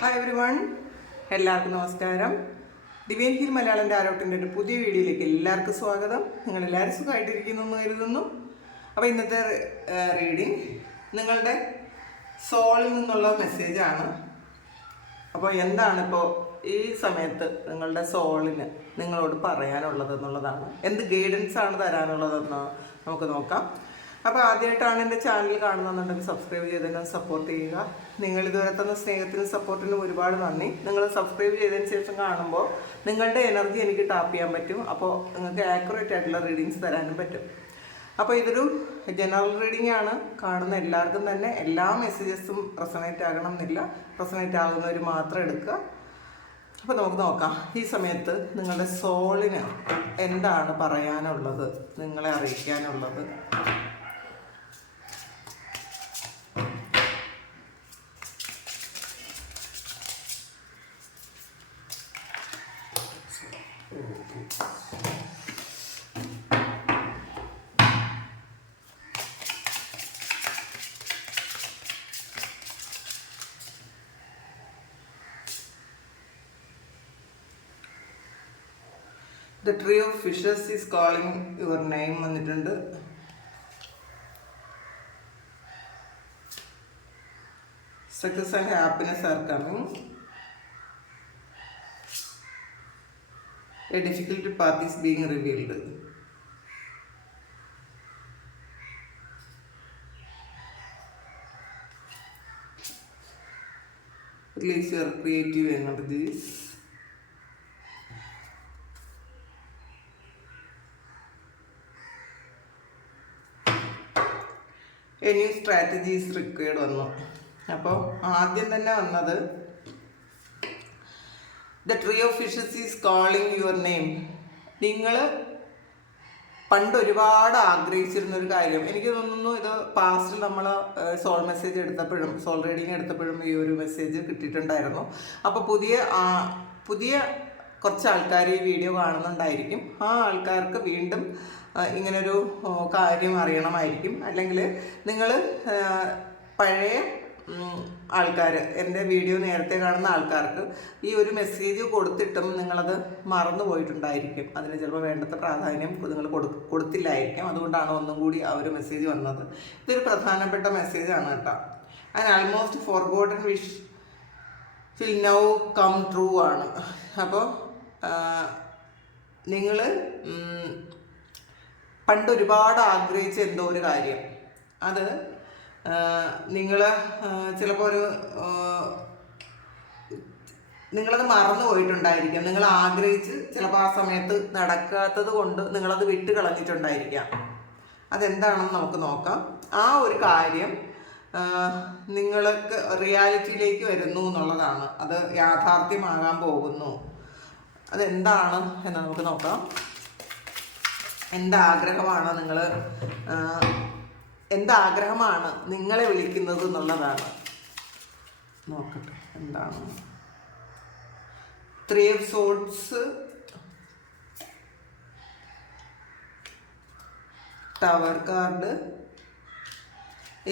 Hi every one എല്ലാവർക്കും നമസ്കാരം. ദിവ്യൻ hill Malayalam ആരോട്ടിന്റെ ഒരു പുതിയ വീഡിയോയിലേക്ക് എല്ലാവർക്കും സ്വാഗതം. നിങ്ങളെല്ലാവരും സുഖമായിട്ടിരിക്കുന്നു എന്ന് കരുതുന്നു. അപ്പോൾ ഇന്നത്തെ റീഡിങ് നിങ്ങളുടെ സോളിൽ നിന്നുള്ള മെസ്സേജാണ് അപ്പോൾ എന്താണ് ഇപ്പോൾ ഈ സമയത്ത് നിങ്ങളുടെ സോളിന് നിങ്ങളോട് പറയാനുള്ളത് എന്നുള്ളതാണ്? എന്ത് ഗൈഡൻസ് ആണ് തരാനുള്ളതെന്ന് നമുക്ക് നോക്കാം. അപ്പോൾ ആദ്യമായിട്ടാണ് എന്റെ ചാനൽ കാണുന്നതെന്നുണ്ടെങ്കിൽ സബ്സ്ക്രൈബ് ചെയ്തതിനും സപ്പോർട്ട് ചെയ്യുക. നിങ്ങൾ ഇതുവരെ തന്ന സ്നേഹത്തിനും സപ്പോർട്ടിനും ഒരുപാട് നന്ദി. നിങ്ങൾ സബ്സ്ക്രൈബ് ചെയ്തതിന് ശേഷം കാണുമ്പോൾ നിങ്ങളുടെ എനർജി എനിക്ക് ടാപ്പ് ചെയ്യാൻ പറ്റും. അപ്പോൾ നിങ്ങൾക്ക് ആക്യുറേറ്റ് ആയിട്ടുള്ള റീഡിങ്സ് തരാനും പറ്റും. അപ്പോൾ ഇതൊരു ജനറൽ റീഡിംഗ് ആണ്. കാണുന്ന എല്ലാവർക്കും തന്നെ എല്ലാ മെസ്സേജസും റെസണേറ്റ് ആകണം എന്നില്ല റെസണേറ്റ് ആകുന്നവർ മാത്രം എടുക്കുക. അപ്പോൾ നമുക്ക് നോക്കാം. ഈ സമയത്ത് നിങ്ങളുടെ സോളിന് എന്താണ് പറയാനുള്ളത്? നിങ്ങളെ അറിയിക്കാനുള്ളത്. The tree of fishes is calling your name വന്നിട്ടുണ്ട്. Success and happiness are coming a difficult path is being revealed Release your creative any strategies required വന്നു. അപ്പോൾ ആദ്യം തന്നെ വന്നത് the tree of fishes is calling your name നിങ്ങൾ പണ്ട് ഒരുപാട് ആഗ്രഹിച്ചിരുന്ന ഒരു കാര്യം. എനിക്ക് തോന്നുന്നു ഇത് പാസ്റ്റിൽ നമ്മൾ സോൾ മെസ്സേജ് എടുത്തപ്പോഴും സോൾ റീഡിങ് എടുത്തപ്പോഴും ഈ ഒരു മെസ്സേജ് കിട്ടിയിട്ടുണ്ടായിരുന്നു. അപ്പോൾ പുതിയ പുതിയ കുറച്ച് ആൾക്കാർ ഈ വീഡിയോ കാണുന്നുണ്ടായിരിക്കും. ആ ആൾക്കാർക്ക് വീണ്ടും ഇങ്ങനൊരു കാര്യം അറിയണമായിരിക്കും. അല്ലെങ്കിൽ നിങ്ങൾ പഴയ ആൾക്കാർ എന്റെ വീഡിയോ നേരത്തെ കാണുന്ന ആൾക്കാർക്ക് ഈ ഒരു മെസ്സേജ് കൊടുത്തിട്ടും നിങ്ങളത് മറന്നു പോയിട്ടുണ്ടായിരിക്കും. അതിന് ചിലപ്പോൾ വേണ്ടത്ര പ്രാധാന്യം നിങ്ങൾ കൊടു കൊടുത്തില്ലായിരിക്കും. അതുകൊണ്ടാണ് ഒന്നും കൂടി ആ ഒരു മെസ്സേജ് വന്നത്. ഇതൊരു പ്രധാനപ്പെട്ട മെസ്സേജാണ് കേട്ടോ. And almost forgotten wish will now come true ആണ്. അപ്പോൾ നിങ്ങൾ പണ്ട് ഒരുപാട് ആഗ്രഹിച്ച എന്തോ ഒരു കാര്യം. അത് നിങ്ങൾ ചിലപ്പോൾ ഒരു നിങ്ങളത് മറന്നു പോയിട്ടുണ്ടായിരിക്കാം. നിങ്ങൾ ആഗ്രഹിച്ച് ചിലപ്പോൾ ആ സമയത്ത് നടക്കാത്തത് കൊണ്ട് നിങ്ങളത് വിട്ട് കളഞ്ഞിട്ടുണ്ടായിരിക്കാം. അതെന്താണെന്ന് നമുക്ക് നോക്കാം. ആ ഒരു കാര്യം നിങ്ങൾക്ക് റിയാലിറ്റിയിലേക്ക് വരുന്നു എന്നുള്ളതാണ്. അത് യാഥാർത്ഥ്യമാകാൻ പോകുന്നു. അതെന്താണ് എന്ന് നമുക്ക് നോക്കാം. എന്താഗ്രഹമാണ് നിങ്ങൾ എന്താഗ്രഹമാണ് നിങ്ങളെ വിളിക്കുന്നത് എന്നുള്ളതാണ്. നോക്കട്ടെ എന്താണ്? Three of swords tower card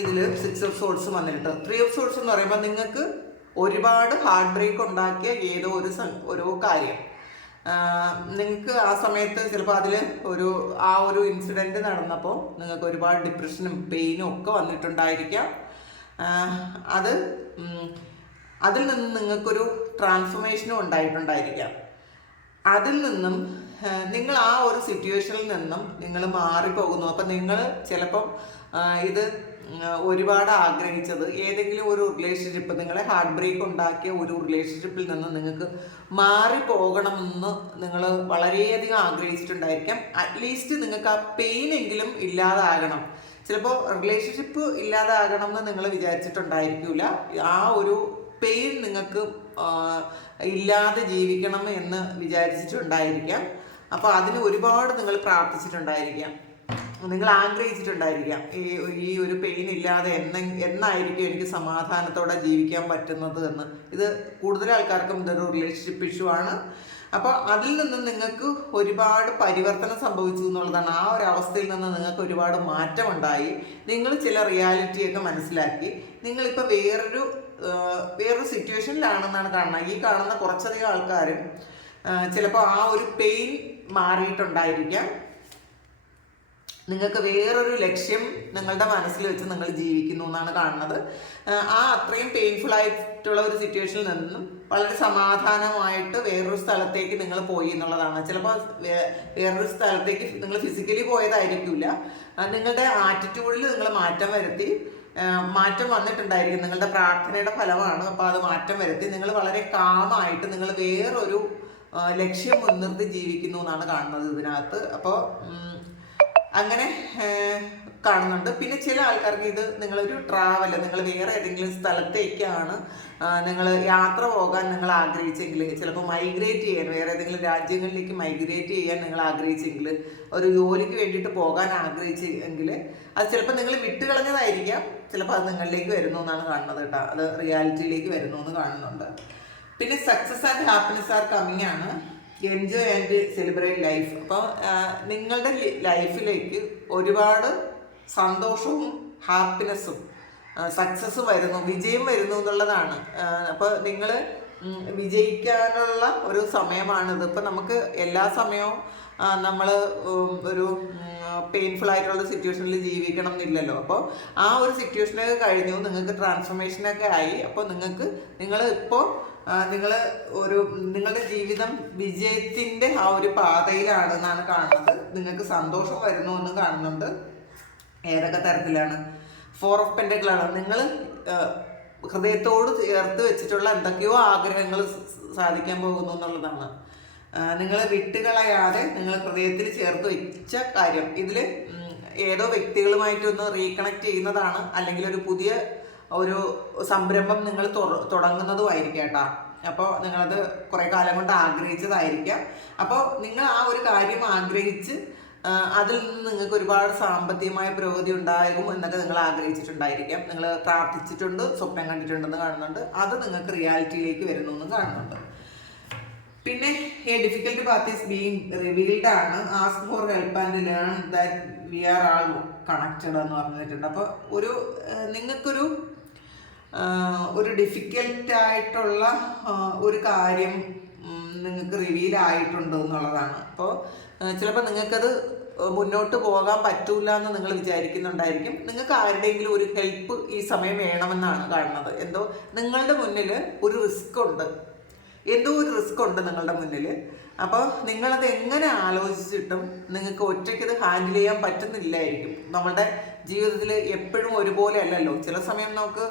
ഇതിൽ സിക്സ് ഓഫ് സോഡ്സ് വന്നിട്ട് ത്രീ ഓഫ് സോഡ്സ് എന്ന് പറയുമ്പോൾ നിങ്ങൾക്ക് ഒരുപാട് ഹാർഡ് ബ്രേക്ക് ഉണ്ടാക്കിയ ഏതോ ഒരു ഒരു കാര്യം. നിങ്ങൾക്ക് ആ സമയത്ത് ചിലപ്പോൾ അതിൽ ഒരു ആ ഒരു ഇൻസിഡന്റ് നടന്നപ്പോൾ നിങ്ങൾക്ക് ഒരുപാട് ഡിപ്രഷനും പെയിനും ഒക്കെ വന്നിട്ടുണ്ടായിരിക്കാം. അത് അതിൽ നിന്ന് നിങ്ങൾക്കൊരു ട്രാൻസ്ഫോർമേഷനും ഉണ്ടായിട്ടുണ്ടായിരിക്കാം. അതിൽ നിന്നും നിങ്ങൾ ആ ഒരു സിറ്റുവേഷനിൽ നിന്നും നിങ്ങൾ മാറിപ്പോകുന്നു. അപ്പം നിങ്ങൾ ചിലപ്പം ഇത് ഒരുപാട് ആഗ്രഹിച്ചത്. ഏതെങ്കിലും ഒരു റിലേഷൻഷിപ്പ് നിങ്ങളെ ഹാർട്ട് ബ്രേക്ക് ഉണ്ടാക്കിയ ഒരു റിലേഷൻഷിപ്പിൽ നിന്ന് നിങ്ങൾക്ക് മാറി മാറിപ്പോകണമെന്ന് നിങ്ങൾ വളരെയധികം ആഗ്രഹിച്ചിട്ടുണ്ടായിരിക്കാം. അറ്റ്ലീസ്റ്റ് നിങ്ങൾക്ക് ആ പെയിൻ എങ്കിലും ഇല്ലാതാകണം. ചിലപ്പോൾ റിലേഷൻഷിപ്പ് ഇല്ലാതാകണം എന്ന് നിങ്ങൾ വിചാരിച്ചിട്ടുണ്ടായിരിക്കില്ല ആ ഒരു പെയിൻ നിങ്ങൾക്ക് ഇല്ലാതെ ജീവിക്കണം എന്ന് വിചാരിച്ചിട്ടുണ്ടായിരിക്കാം. അപ്പോൾ അതിന് ഒരുപാട് നിങ്ങൾ പ്രാർത്ഥിച്ചിട്ടുണ്ടായിരിക്കാം. നിങ്ങൾ ആഗ്രഹിച്ചിട്ടുണ്ടായിരിക്കാം. ഈ ഈ ഒരു പെയിൻ ഇല്ലാതെ എന്ന എന്നായിരിക്കും എനിക്ക് സമാധാനത്തോടെ ജീവിക്കാൻ പറ്റുന്നത് എന്ന്. ഇത് കൂടുതൽ ആൾക്കാർക്കും ഇതൊരു റിലേഷൻഷിപ്പ് ഇഷ്യൂ ആണ്. അപ്പോൾ അതിൽ നിന്ന് നിങ്ങൾക്ക് ഒരുപാട് പരിവർത്തനം സംഭവിച്ചു എന്നുള്ളതാണ്. ആ ഒരു അവസ്ഥയിൽ നിന്ന് നിങ്ങൾക്ക് ഒരുപാട് മാറ്റമുണ്ടായി. നിങ്ങൾ ചില റിയാലിറ്റിയൊക്കെ മനസ്സിലാക്കി. നിങ്ങളിപ്പോൾ വേറൊരു വേറൊരു സിറ്റുവേഷനിലാണെന്നാണ് കാണുന്നത്. ഈ കാണുന്ന കുറച്ചധികം ആൾക്കാരും ചിലപ്പോൾ ആ ഒരു പെയിൻ മാറിയിട്ടുണ്ടായിരിക്കാം. നിങ്ങൾക്ക് വേറൊരു ലക്ഷ്യം നിങ്ങളുടെ മനസ്സിൽ വെച്ച് നിങ്ങൾ ജീവിക്കുന്നു എന്നാണ് കാണുന്നത്. ആ അത്രയും പെയിൻഫുൾ ആയിട്ടുള്ള ഒരു സിറ്റുവേഷനിൽ നിന്നും വളരെ സമാധാനമായിട്ട് വേറൊരു സ്ഥലത്തേക്ക് നിങ്ങൾ പോയി എന്നുള്ളതാണ്. ചിലപ്പോൾ വേറൊരു സ്ഥലത്തേക്ക് നിങ്ങൾ ഫിസിക്കലി പോയതായിരിക്കില്ല നിങ്ങളുടെ ആറ്റിറ്റ്യൂഡിൽ നിങ്ങൾ മാറ്റം വരുത്തി. മാറ്റം വന്നിട്ടുണ്ടായിരിക്കും. നിങ്ങളുടെ പ്രാർത്ഥനയുടെ ഫലമാണ്. അപ്പോൾ അത് മാറ്റം വരുത്തി. നിങ്ങൾ വളരെ കാമായിട്ട് നിങ്ങൾ വേറൊരു ലക്ഷ്യം മുൻനിർത്തി ജീവിക്കുന്നു എന്നാണ് കാണുന്നത് ഇതിനകത്ത്. അപ്പോൾ അങ്ങനെ കാണുന്നുണ്ട്. പിന്നെ ചില ആൾക്കാർക്ക് ഇത് നിങ്ങളൊരു ട്രാവൽ നിങ്ങൾ വേറെ ഏതെങ്കിലും സ്ഥലത്തേക്കാണ് നിങ്ങൾ യാത്ര പോകാൻ നിങ്ങൾ ആഗ്രഹിച്ചെങ്കിൽ ചിലപ്പോൾ മൈഗ്രേറ്റ് ചെയ്യാൻ വേറെ ഏതെങ്കിലും രാജ്യങ്ങളിലേക്ക് മൈഗ്രേറ്റ് ചെയ്യാൻ നിങ്ങൾ ആഗ്രഹിച്ചെങ്കിൽ ഒരു ജോലിക്ക് വേണ്ടിയിട്ട് പോകാൻ ആഗ്രഹിച്ചെങ്കിൽ അത് ചിലപ്പോൾ നിങ്ങൾ വിട്ടുകളഞ്ഞതായിരിക്കാം. ചിലപ്പോൾ അത് നിങ്ങളിലേക്ക് വരുന്നു എന്നാണ് കാണുന്നത് കേട്ടോ. അത് റിയാലിറ്റിയിലേക്ക് വരുന്നു എന്ന് കാണുന്നുണ്ട്. പിന്നെ success and happiness are coming ആണ്. എൻജോയ് ആൻഡ് സെലിബ്രേറ്റ് ലൈഫ് അപ്പോൾ നിങ്ങളുടെ ലൈഫിലേക്ക് ഒരുപാട് സന്തോഷവും ഹാപ്പിനെസ്സും സക്സസ് വരുന്നു വിജയം വരുന്നു എന്നുള്ളതാണ്. അപ്പോൾ നിങ്ങൾ വിജയിക്കാനുള്ള ഒരു സമയമാണിത്. ഇപ്പം നമുക്ക് എല്ലാ സമയവും നമ്മൾ ഒരു പെയിൻഫുൾ ആയിട്ടുള്ള സിറ്റുവേഷനിൽ ജീവിക്കണം എന്നില്ലല്ലോ. അപ്പോൾ ആ ഒരു സിറ്റുവേഷനൊക്കെ കഴിഞ്ഞു നിങ്ങൾക്ക് ട്രാൻസ്ഫോർമേഷനൊക്കെ ആയി. അപ്പോൾ നിങ്ങൾക്ക് നിങ്ങൾ ഇപ്പോൾ നിങ്ങൾ ഒരു നിങ്ങളുടെ ജീവിതം വിജയത്തിന്റെ ആ ഒരു പാതയിലാണെന്നാണ് കാണുന്നത്. നിങ്ങൾക്ക് സന്തോഷം വരുന്നു എന്ന് കാണുന്നുണ്ട്. ഏതൊക്കെ തരത്തിലാണ്? ഫോർ ഓഫ് പെൻഡക്കിളാണ് നിങ്ങൾ ഹൃദയത്തോട് ചേർത്ത് വെച്ചിട്ടുള്ള എന്തൊക്കെയോ ആഗ്രഹങ്ങൾ സാധിക്കാൻ പോകുന്നു എന്നുള്ളതാണ്. നിങ്ങൾ വിട്ടുകളയാതെ നിങ്ങൾ ഹൃദയത്തിൽ ചേർത്ത് വെച്ച കാര്യം. ഇതിൽ ഏതോ വ്യക്തികളുമായിട്ടൊന്ന് റീകണക്ട് ചെയ്യുന്നതാണ്. അല്ലെങ്കിൽ ഒരു പുതിയ ഒരു സംരംഭം നിങ്ങൾ തുടങ്ങുന്നതുമായിരിക്കും കേട്ടോ. അപ്പോൾ നിങ്ങളത് കുറേ കാലം കൊണ്ട് ആഗ്രഹിച്ചതായിരിക്കാം. അപ്പോൾ നിങ്ങൾ ആ ഒരു കാര്യം ആഗ്രഹിച്ച് അതിൽ നിന്ന് നിങ്ങൾക്ക് ഒരുപാട് സാമ്പത്തികമായ പുരോഗതി ഉണ്ടാകും എന്നൊക്കെ നിങ്ങൾ ആഗ്രഹിച്ചിട്ടുണ്ടായിരിക്കാം. നിങ്ങൾ പ്രാർത്ഥിച്ചിട്ടുണ്ട് സ്വപ്നം കണ്ടിട്ടുണ്ടെന്ന് കാണുന്നുണ്ട്. അത് നിങ്ങൾക്ക് റിയാലിറ്റിയിലേക്ക് വരുന്നു എന്ന് കാണുന്നുണ്ട്. പിന്നെ a difficulty path is being revealed ആണ്. Ask for help and learn that we are all connected എന്ന് പറഞ്ഞിട്ടുണ്ട്. അപ്പോൾ ഒരു നിങ്ങൾക്കൊരു ഒരു ഡിഫിക്കൽട്ട് ആയിട്ടുള്ള ഒരു കാര്യം നിങ്ങൾക്ക് റിവീൽ ആയിട്ടുണ്ട് എന്നുള്ളതാണ്. അപ്പോൾ ചിലപ്പോൾ നിങ്ങൾക്കത് മുന്നോട്ട് പോകാൻ പറ്റൂല എന്ന് നിങ്ങൾ വിചാരിക്കുന്നുണ്ടായിരിക്കും. നിങ്ങൾക്ക് ആരുടെയെങ്കിലും ഒരു ഹെൽപ്പ് ഈ സമയം വേണമെന്നാണ് കാണുന്നത്. എന്തോ നിങ്ങളുടെ മുന്നിൽ ഒരു റിസ്ക് ഉണ്ട്. എന്തോ ഒരു റിസ്ക് ഉണ്ട് നിങ്ങളുടെ മുന്നിൽ. അപ്പോൾ നിങ്ങളത് എങ്ങനെ ആലോചിച്ചിട്ടും നിങ്ങൾക്ക് ഒറ്റയ്ക്ക് ഇത് ഹാൻഡിൽ ചെയ്യാൻ പറ്റുന്നില്ലായിരിക്കും. നമ്മുടെ ജീവിതത്തിൽ എപ്പോഴും ഒരുപോലെ അല്ലല്ലോ. ചില സമയം നമുക്ക്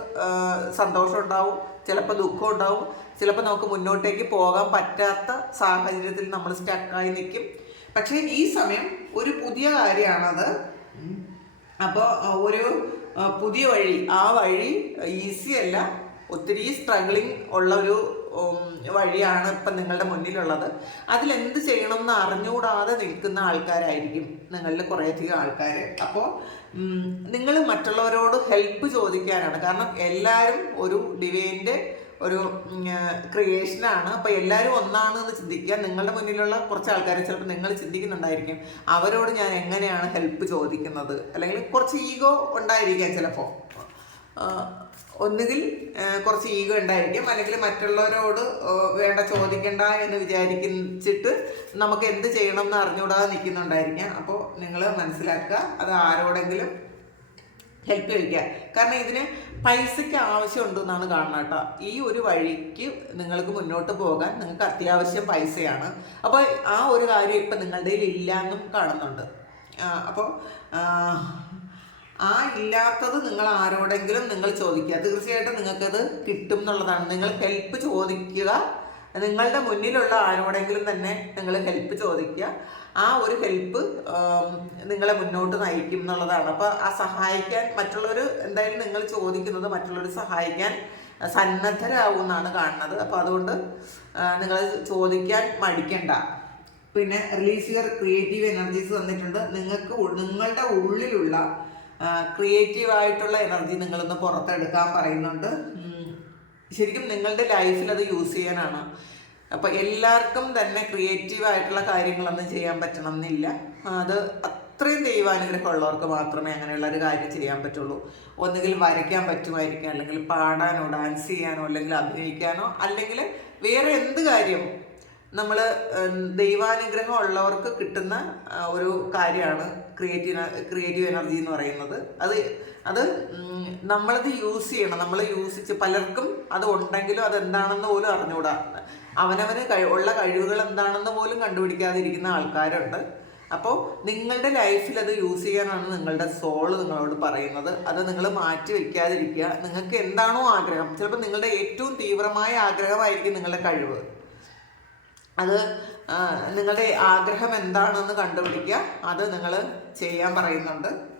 സന്തോഷം ഉണ്ടാവും ചിലപ്പോൾ ദുഃഖം ഉണ്ടാവും ചിലപ്പോൾ നമുക്ക് മുന്നോട്ടേക്ക് പോകാൻ പറ്റാത്ത സാഹചര്യത്തിൽ നമ്മൾ സ്റ്റക്കായി നിൽക്കും പക്ഷേ ഈ സമയം ഒരു പുതിയ കാര്യമാണത്. അപ്പോൾ ഒരു പുതിയ വഴി ആ വഴി ഈസി അല്ല. ഒത്തിരി സ്ട്രഗിളിങ് ഉള്ള ഒരു വഴിയാണ് ഇപ്പം നിങ്ങളുടെ മുന്നിലുള്ളത്. അതിലെന്ത് ചെയ്യണം എന്ന് അറിഞ്ഞുകൂടാതെ നിൽക്കുന്ന ആൾക്കാരായിരിക്കും നിങ്ങളിൽ കുറേയധികം ആൾക്കാർ അപ്പോൾ നിങ്ങൾ മറ്റുള്ളവരോട് ഹെൽപ്പ് ചോദിക്കാനാണ്. കാരണം എല്ലാവരും ഒരു ഡിവൈന്റെ ഒരു ക്രിയേഷനാണ് അപ്പോൾ എല്ലാവരും ഒന്നാണ് എന്ന് ചിന്തിക്കുക നിങ്ങളുടെ മുന്നിലുള്ള കുറച്ച് ആൾക്കാരെ ചിലപ്പോൾ നിങ്ങൾ ചിന്തിക്കുന്നുണ്ടായിരിക്കും. അവരോട് ഞാൻ എങ്ങനെയാണ് ഹെൽപ്പ് ചോദിക്കുന്നത്? അല്ലെങ്കിൽ കുറച്ച് ഈഗോ ഉണ്ടായിരിക്കാം ചിലപ്പോൾ. ഒന്നുകിൽ കുറച്ച് ഈഗോ ഉണ്ടായിരിക്കും. അല്ലെങ്കിൽ മറ്റുള്ളവരോട് വേണ്ട ചോദിക്കണ്ട എന്ന് വിചാരിച്ചിട്ട് നമുക്ക് എന്ത് ചെയ്യണം എന്ന് അറിഞ്ഞുകൂടാതെ നിൽക്കുന്നുണ്ടായിരിക്കാം. അപ്പോൾ നിങ്ങൾ മനസ്സിലാക്കുക അത് ആരോടെങ്കിലും ഹെൽപ്പ് ചോദിക്കുക. കാരണം ഇതിന് പൈസയ്ക്ക് ആവശ്യമുണ്ടെന്നാണ് കാണുന്നത് കേട്ടോ. ഈ ഒരു വഴിക്ക് നിങ്ങൾക്ക് മുന്നോട്ട് പോകാൻ നിങ്ങൾക്ക് അത്യാവശ്യം പൈസയാണ്. അപ്പോൾ ആ ഒരു കാര്യം ഇപ്പം നിങ്ങളുടെ കയ്യിൽ ഇല്ല എന്നും കാണുന്നുണ്ട്. അപ്പോൾ ആ ഇല്ലാത്തത് നിങ്ങൾ ആരോടെങ്കിലും നിങ്ങൾ ചോദിക്കുക. തീർച്ചയായിട്ടും നിങ്ങൾക്കത് കിട്ടും എന്നുള്ളതാണ്. നിങ്ങൾ ഹെൽപ്പ് ചോദിക്കുക. നിങ്ങളുടെ മുന്നിലുള്ള ആരോടെങ്കിലും തന്നെ നിങ്ങൾ ഹെൽപ്പ് ചോദിക്കുക. ആ ഒരു ഹെൽപ്പ് നിങ്ങളെ മുന്നോട്ട് നയിക്കും എന്നുള്ളതാണ്. അപ്പോൾ ആ സഹായിക്കാൻ മറ്റുള്ളവർ എന്തായാലും നിങ്ങൾ ചോദിക്കുന്നത് മറ്റുള്ളവർ സഹായിക്കാൻ സന്നദ്ധരാകും എന്നാണ് കാണുന്നത്. അപ്പോൾ അതുകൊണ്ട് നിങ്ങൾ ചോദിക്കാൻ മടിക്കണ്ട. പിന്നെ റിലീസ് യുവർ ക്രിയേറ്റീവ് എനർജീസ് വന്നിട്ടുണ്ട്. നിങ്ങൾക്ക് നിങ്ങളുടെ ഉള്ളിലുള്ള ക്രിയേറ്റീവ് ആയിട്ടുള്ള എനർജി നിങ്ങളൊന്ന് പുറത്തെടുക്കാൻ പറയുന്നുണ്ട്. ശരിക്കും നിങ്ങളുടെ ലൈഫിൽ അത് യൂസ് ചെയ്യാനാണ്. അപ്പോൾ എല്ലാവർക്കും തന്നെ ക്രിയേറ്റീവ് ആയിട്ടുള്ള കാര്യങ്ങളൊന്നും ചെയ്യാൻ പറ്റണം എന്നില്ല അത് അത്രയും ദൈവാനുഗ്രഹം ഉള്ളവർക്ക് മാത്രമേ അങ്ങനെയുള്ള ഒരു കാര്യം ചെയ്യാൻ പറ്റുള്ളൂ. ഒന്നുകിൽ വരയ്ക്കാൻ പറ്റുമായിരിക്കും അല്ലെങ്കിൽ പാടാനോ ഡാൻസ് ചെയ്യാനോ അല്ലെങ്കിൽ അഭിനയിക്കാനോ അല്ലെങ്കിൽ വേറെ എന്ത് കാര്യം നമ്മൾ ദൈവാനുഗ്രഹം ഉള്ളവർക്ക് കിട്ടുന്ന ഒരു കാര്യമാണ് ക്രിയേറ്റീവ് ക്രിയേറ്റീവ് എനർജി എന്ന് പറയുന്നത്. അത് അത് നമ്മളത് യൂസ് ചെയ്യണം. നമ്മൾ യൂസിച്ച് പലർക്കും അത് ഉണ്ടെങ്കിലും അത് എന്താണെന്ന് പോലും അറിഞ്ഞുകൂടാ. അവനവന് കഴി ഉള്ള കഴിവുകൾ എന്താണെന്ന് പോലും കണ്ടുപിടിക്കാതിരിക്കുന്ന ആൾക്കാരുണ്ട്. അപ്പോൾ നിങ്ങളുടെ ലൈഫിൽ അത് യൂസ് ചെയ്യാനാണ് നിങ്ങളുടെ സോൾ നിങ്ങളോട് പറയുന്നത്. അത് നിങ്ങൾ മാറ്റി വയ്ക്കാതിരിക്കുക നിങ്ങൾക്ക് എന്താണോ ആഗ്രഹം. ചിലപ്പോൾ നിങ്ങളുടെ ഏറ്റവും തീവ്രമായ ആഗ്രഹമായിരിക്കും നിങ്ങളുടെ കഴിവ്. അത് നിങ്ങളുടെ ആഗ്രഹം എന്താണെന്ന് കണ്ടുപിടിക്കുക. അത് നിങ്ങൾ ചെയ്യാൻ പറയുന്നുണ്ട്.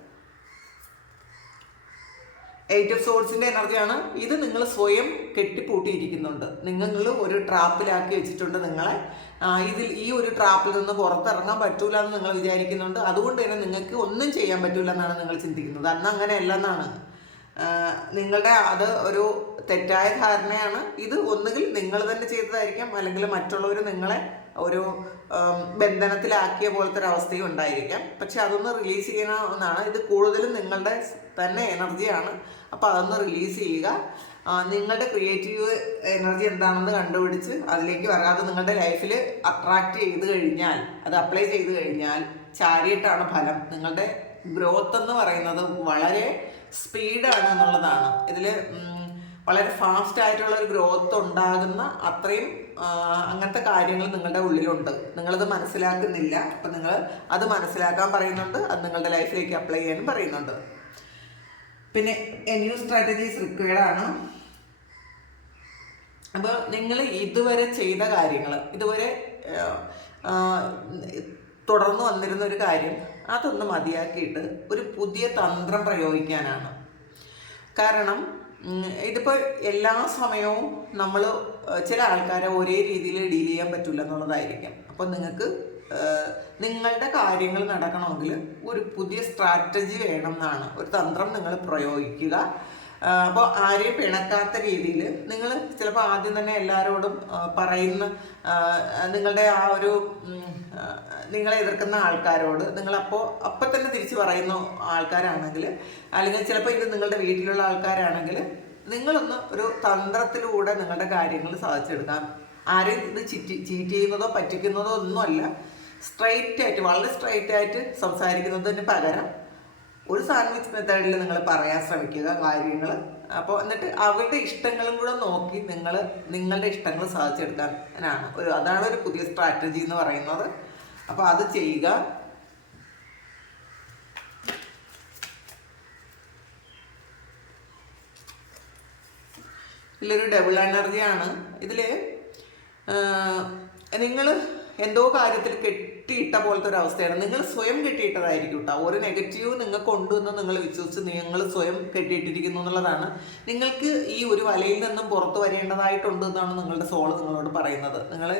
എയ്റ്റ് ഓഫ് സോൾസിന്റെ എനർജിയാണ്. ഇത് നിങ്ങൾ സ്വയം കെട്ടിപ്പൂട്ടിയിരിക്കുന്നുണ്ട്. നിങ്ങൾ ഒരു ട്രാപ്പിലാക്കി വെച്ചിട്ടുണ്ട് നിങ്ങളെ. ഇതിൽ ഈ ഒരു ട്രാപ്പിൽ നിന്ന് പുറത്തിറങ്ങാൻ പറ്റൂല എന്ന് നിങ്ങൾ വിചാരിക്കുന്നുണ്ട്. അതുകൊണ്ട് തന്നെ നിങ്ങൾക്ക് ഒന്നും ചെയ്യാൻ പറ്റൂല എന്നാണ് നിങ്ങൾ ചിന്തിക്കുന്നത്. അന്ന് അങ്ങനെയല്ല എന്നാണ്. നിങ്ങളുടെ അത് ഒരു തെറ്റായ ധാരണയാണ്. ഇത് ഒന്നുകിൽ നിങ്ങൾ തന്നെ ചെയ്തതായിരിക്കാം അല്ലെങ്കിൽ മറ്റുള്ളവർ നിങ്ങളെ ഒരു ബന്ധനത്തിലാക്കിയ പോലത്തെ ഒരു അവസ്ഥയും ഉണ്ടായിരിക്കാം. പക്ഷെ അതൊന്ന് റിലീസ് ചെയ്യണമെന്നാണ്. ഇത് കൂടുതലും നിങ്ങളുടെ തന്നെ എനർജിയാണ് അപ്പോൾ അതൊന്ന് റിലീസ് ചെയ്യുക. നിങ്ങളുടെ ക്രിയേറ്റീവ് എനർജി എന്താണെന്ന് കണ്ടുപിടിച്ച് അതിലേക്ക് വരാതെ നിങ്ങളുടെ ലൈഫിൽ അട്രാക്റ്റ് ചെയ്ത് കഴിഞ്ഞാൽ അത് അപ്ലൈ ചെയ്ത് കഴിഞ്ഞാൽ ചാരിയിട്ടാണ് ഫലം. നിങ്ങളുടെ ഗ്രോത്ത് എന്ന് പറയുന്നത് വളരെ സ്പീഡാണ് എന്നുള്ളതാണ്. ഇതിൽ വളരെ ഫാസ്റ്റ് ആയിട്ടുള്ള ഒരു ഗ്രോത്ത് ഉണ്ടാകുന്ന അത്രയും അങ്ങനത്തെ കാര്യങ്ങൾ നിങ്ങളുടെ ഉള്ളിലുണ്ട്. നിങ്ങളത് മനസ്സിലാക്കുന്നില്ല. അപ്പം നിങ്ങൾ അത് മനസ്സിലാക്കാൻ പറയുന്നുണ്ട്. അത് നിങ്ങളുടെ ലൈഫിലേക്ക് അപ്ലൈ ചെയ്യാനും പറയുന്നുണ്ട്. പിന്നെ എ ന്യൂ സ്ട്രാറ്റജീസ് റിക്വയർഡ് ആണ്. അപ്പോൾ നിങ്ങൾ ഇതുവരെ ചെയ്ത കാര്യങ്ങൾ ഇതുവരെ തുടർന്ന് വന്നിരുന്ന ഒരു കാര്യം അതൊന്ന് മതിയാക്കിയിട്ട് ഒരു പുതിയ തന്ത്രം പ്രയോഗിക്കാനാണ്. കാരണം ഇതിപ്പോൾ എല്ലാ സമയവും നമ്മൾ ചില ആൾക്കാരെ ഒരേ രീതിയിൽ ഡീൽ ചെയ്യാൻ പറ്റില്ല എന്നുള്ളതായിരിക്കും. അപ്പോൾ നിങ്ങൾക്ക് നിങ്ങളുടെ കാര്യങ്ങൾ നടക്കണമെങ്കിൽ ഒരു പുതിയ സ്ട്രാറ്റജി വേണം എന്നാണ് ഒരു തന്ത്രം നിങ്ങൾ പ്രയോഗിക്കുക. അപ്പോൾ ആരെയും പിണക്കാത്ത രീതിയിൽ നിങ്ങൾ ചിലപ്പോൾ ആദ്യം തന്നെ എല്ലാവരോടും പറയുന്ന നിങ്ങളുടെ ആ ഒരു നിങ്ങളെ എതിർക്കുന്ന ആൾക്കാരോട് നിങ്ങളപ്പോൾ അപ്പം തന്നെ തിരിച്ചു പറയുന്ന ആൾക്കാരാണെങ്കിൽ അല്ലെങ്കിൽ ചിലപ്പോൾ ഇത് നിങ്ങളുടെ വീട്ടിലുള്ള ആൾക്കാരാണെങ്കിൽ നിങ്ങളൊന്ന് ഒരു തന്ത്രത്തിലൂടെ നിങ്ങളുടെ കാര്യങ്ങൾ സാധിച്ചെടുക്കാം. ആരെയും ഇത് ചിറ്റി ചീറ്റ് ചെയ്യുന്നതോ പറ്റിക്കുന്നതോ ഒന്നുമല്ല. സ്ട്രൈറ്റ് ആയിട്ട് വളരെ സ്ട്രൈറ്റ് ആയിട്ട് സംസാരിക്കുന്നതിന് പകരം ഒരു സാൻഡ്വിച്ച് മെത്തേഡിൽ നിങ്ങൾ പറയാൻ ശ്രമിക്കുക കാര്യങ്ങൾ. അപ്പോൾ എന്നിട്ട് അവരുടെ ഇഷ്ടങ്ങളും കൂടെ നോക്കി നിങ്ങൾ നിങ്ങളുടെ ഇഷ്ടങ്ങൾ സാധിച്ചെടുക്കാനാണ് ഒരു അതാണ് ഒരു പുതിയ സ്ട്രാറ്റജി എന്ന് പറയുന്നത്. അപ്പോൾ അത് ചെയ്യുക. ഇതിലൊരു ഡബിൾ എനർജിയാണ് ഇതിൽ നിങ്ങൾ എന്തോ കാര്യത്തിൽ കെട്ടിയിട്ട പോലത്തെ ഒരു അവസ്ഥയാണ്. നിങ്ങൾ സ്വയം കെട്ടിയിട്ടതായിരിക്കും കേട്ടോ ഒരു നെഗറ്റീവ് നിങ്ങൾ ഉണ്ടെന്ന് നിങ്ങൾ വിശ്വസിച്ച് നിങ്ങൾ സ്വയം കെട്ടിയിട്ടിരിക്കുന്നു എന്നുള്ളതാണ്. നിങ്ങൾക്ക് ഈ ഒരു വലയിൽ നിന്നും പുറത്തു വരേണ്ടതായിട്ടുണ്ട് എന്നാണ് നിങ്ങളുടെ സോൾ നിങ്ങളോട് പറയുന്നത്. നിങ്ങൾ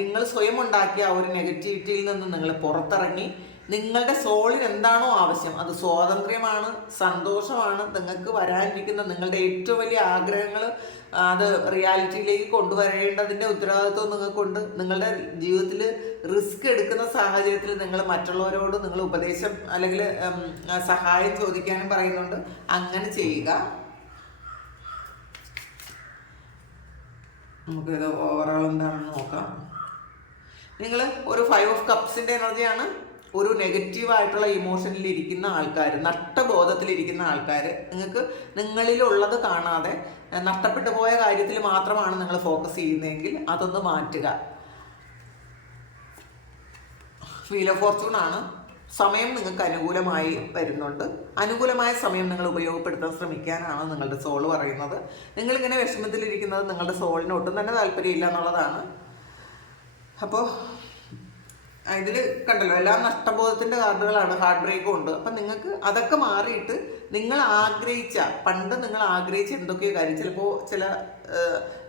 നിങ്ങൾ സ്വയം ഉണ്ടാക്കിയ ആ ഒരു നെഗറ്റിവിറ്റിയിൽ നിന്ന് നിങ്ങൾ പുറത്തിറങ്ങി നിങ്ങളുടെ സോളിന് എന്താണോ ആവശ്യം അത് സ്വാതന്ത്ര്യമാണ് സന്തോഷമാണ് നിങ്ങൾക്ക് വരാനിരിക്കുന്ന നിങ്ങളുടെ ഏറ്റവും വലിയ ആഗ്രഹങ്ങൾ അത് റിയാലിറ്റിയിലേക്ക് കൊണ്ടുവരേണ്ടതിന്റെ ഉത്തരവാദിത്വം നിങ്ങൾക്കുണ്ട്. നിങ്ങളുടെ ജീവിതത്തിൽ റിസ്ക് എടുക്കുന്ന സാഹചര്യത്തിൽ നിങ്ങൾ മറ്റുള്ളവരോട് നിങ്ങൾ ഉപദേശം അല്ലെങ്കിൽ സഹായം ചോദിക്കാനും പറയുന്നുണ്ട്. അങ്ങനെ ചെയ്യുക. നമുക്കിത് ഓവറോൾ എന്താണെന്ന് നോക്കാം. നിങ്ങൾ ഒരു ഫൈവ് ഓഫ് കപ്സിന്റെ എനർജിയാണ് ഒരു നെഗറ്റീവ് ആയിട്ടുള്ള ഇമോഷനിൽ ഇരിക്കുന്ന ആൾക്കാർ നഷ്ടബോധത്തിലിരിക്കുന്ന ആൾക്കാർ നിങ്ങൾക്ക് നിങ്ങളിലുള്ളത് കാണാതെ നഷ്ടപ്പെട്ടു പോയ കാര്യത്തിൽ മാത്രമാണ് നിങ്ങൾ ഫോക്കസ് ചെയ്യുന്നതെങ്കിൽ അതൊന്ന് മാറ്റുക. വീൽ ഓഫ് ഫോർച്യൂൺ ആണ്. സമയം നിങ്ങൾക്ക് അനുകൂലമായി വരുന്നുണ്ട്. അനുകൂലമായ സമയം നിങ്ങൾ ഉപയോഗപ്പെടുത്താൻ ശ്രമിക്കാനാണ് നിങ്ങളുടെ സോൾ പറയുന്നത്. നിങ്ങളിങ്ങനെ വിഷമത്തിലിരിക്കുന്നത് നിങ്ങളുടെ സോളിന് ഒട്ടും തന്നെ താല്പര്യമില്ല എന്നുള്ളതാണ്. അപ്പോൾ ഇതിൽ കണ്ടല്ലോ എല്ലാം നഷ്ടബോധത്തിന്റെ കാർഡുകളാണ് ഹാർഡ് ബ്രേക്കും ഉണ്ട്. അപ്പം നിങ്ങൾക്ക് അതൊക്കെ മാറിയിട്ട് നിങ്ങൾ ആഗ്രഹിച്ച പണ്ട് നിങ്ങൾ ആഗ്രഹിച്ച എന്തൊക്കെയോ കാര്യം ചിലപ്പോൾ ചില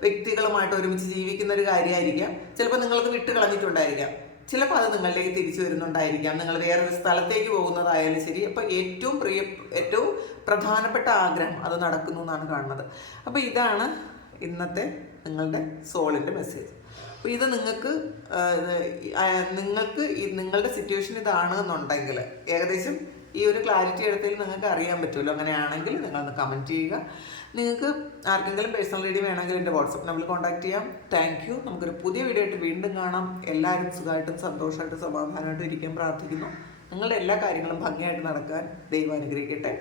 വ്യക്തികളുമായിട്ട് ഒരുമിച്ച് ജീവിക്കുന്ന ഒരു കാര്യമായിരിക്കാം. ചിലപ്പോൾ നിങ്ങൾക്ക് വിട്ട് കളഞ്ഞിട്ടുണ്ടായിരിക്കാം. ചിലപ്പോൾ അത് നിങ്ങളിലേക്ക് തിരിച്ചു വരുന്നുണ്ടായിരിക്കാം. നിങ്ങൾ വേറൊരു സ്ഥലത്തേക്ക് പോകുന്നതായാലും ശരി. അപ്പോൾ ഏറ്റവും പ്രിയ ഏറ്റവും പ്രധാനപ്പെട്ട ആഗ്രഹം അത് നടക്കുന്നു എന്നാണ് കാണുന്നത്. അപ്പോൾ ഇതാണ് ഇന്നത്തെ നിങ്ങളുടെ സോളിന്റെ മെസ്സേജ് അപ്പോൾ ഇത് നിങ്ങൾക്ക് നിങ്ങൾക്ക് നിങ്ങളുടെ സിറ്റുവേഷൻ ഇതാണ് എന്നുണ്ടെങ്കിൽ ഏകദേശം ഈ ഒരു ക്ലാരിറ്റി എടുത്തതിൽ നിങ്ങൾക്ക് അറിയാൻ പറ്റുമല്ലോ. അങ്ങനെയാണെങ്കിൽ നിങ്ങളൊന്ന് കമന്റ് ചെയ്യുക. നിങ്ങൾക്ക് ആർക്കെങ്കിലും പേഴ്സണൽ റീഡി വേണമെങ്കിൽ എന്റെ വാട്സപ്പ് നമ്പറിൽ കോൺടാക്ട് ചെയ്യാം. താങ്ക് യു നമുക്കൊരു പുതിയ വീഡിയോ ആയിട്ട് വീണ്ടും കാണാം. എല്ലാവരും സുഖമായിട്ടും സന്തോഷമായിട്ടും സമാധാനമായിട്ടും ഇരിക്കാൻ പ്രാർത്ഥിക്കുന്നു. നിങ്ങളുടെ എല്ലാ കാര്യങ്ങളും ഭംഗിയായിട്ട് നടക്കാൻ ദൈവം അനുഗ്രഹിക്കട്ടെ.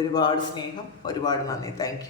ഒരുപാട് സ്നേഹം ഒരുപാട് നന്ദി. താങ്ക്